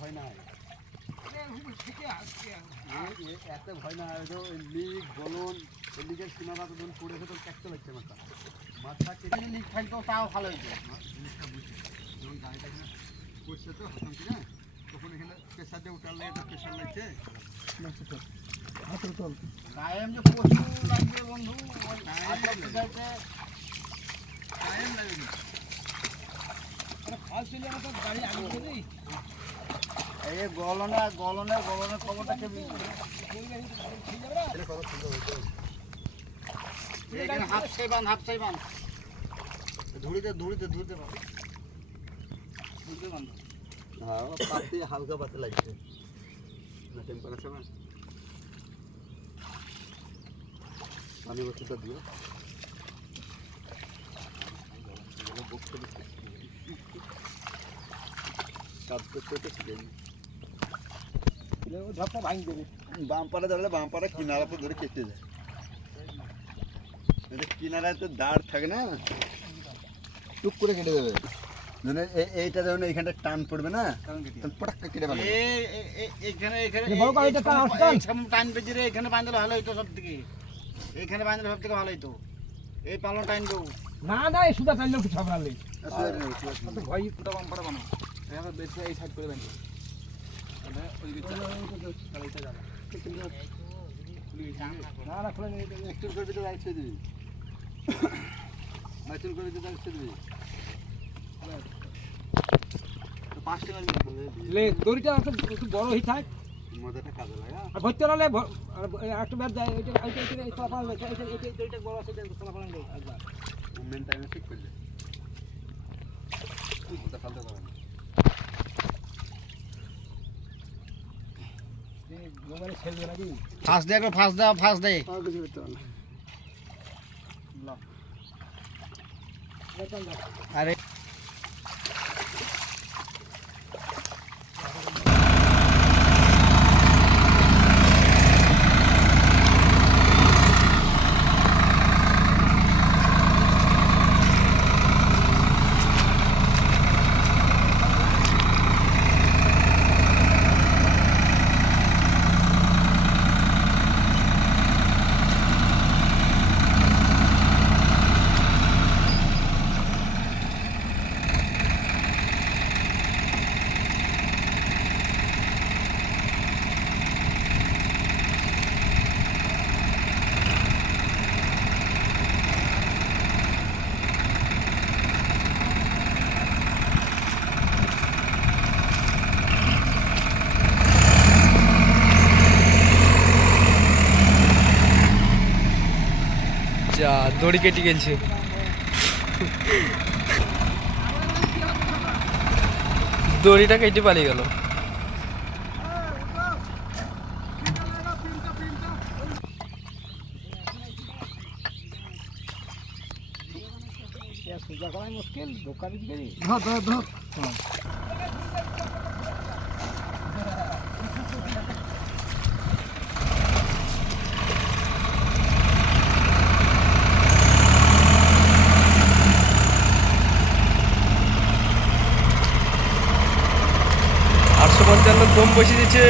ভয় না এত ভয় না লিক বলুন লিকের কিনারা তো পড়েছে তো ক্যাকতে লাগছে মাথা মাথা কেটে লিক থাকতো তাও ভালো হইতো জিনিসটা বুঝি যখন গাড়িটা এখানে পড়ছে তো হাতাম কি না তখন এখানে প্রেশার দিয়ে উঠার লাগে তো প্রেশার লাগছে টাইম যে প্রচুর লাগবে বন্ধু টাইম লাগবে ফার্স্ট চলে আমার তো গাড়ি আগে দিবি এই গলনে খবরটা কে হাফ সাইবান ধুড়িতে বান্ধ হ্যাঁ পাতি হালকা পাতে লাগছে না টেম্পারেচার পানি বস্তুটা দিও কাজ করতে শিখে বামপারে ধরলে বামপারে কিনারাতে ধরে কেটে যায় কিনারায় তো দাঁড় থাকে না টুক করে কেটে দেবে এইটা ধরুন এইখানটা টান পড়বে না পটাক্কা কেটে পাবে টান পেয়েছি রে এখানে বাঁধলে ভালো হইতো সব থেকে এইখানে বাঁধলে সব থেকে ভালো হইতো এই পালন টাইম দেবো না এই সুদা টাইম কিছু হবে না ভয় ফুটা বামপারে বানাও এবার বেশি এই সাইড করে বাঁধো দড়িটা একটু বড় হয়ে থাক মজাটা কাজে লাগে আর ভর্তি হলে একটু ব্যাট যায় দড়িটা বড় আছে একবার মেন টাইমে ঠিক করলে ফালতে পারে না ফাঁস দে আরে যা দড়ি কেটে গেছে দড়িটা কেটে পালিয়ে গেল মুশকিল দোকানে ধর 855 দম বসে দিচ্ছে।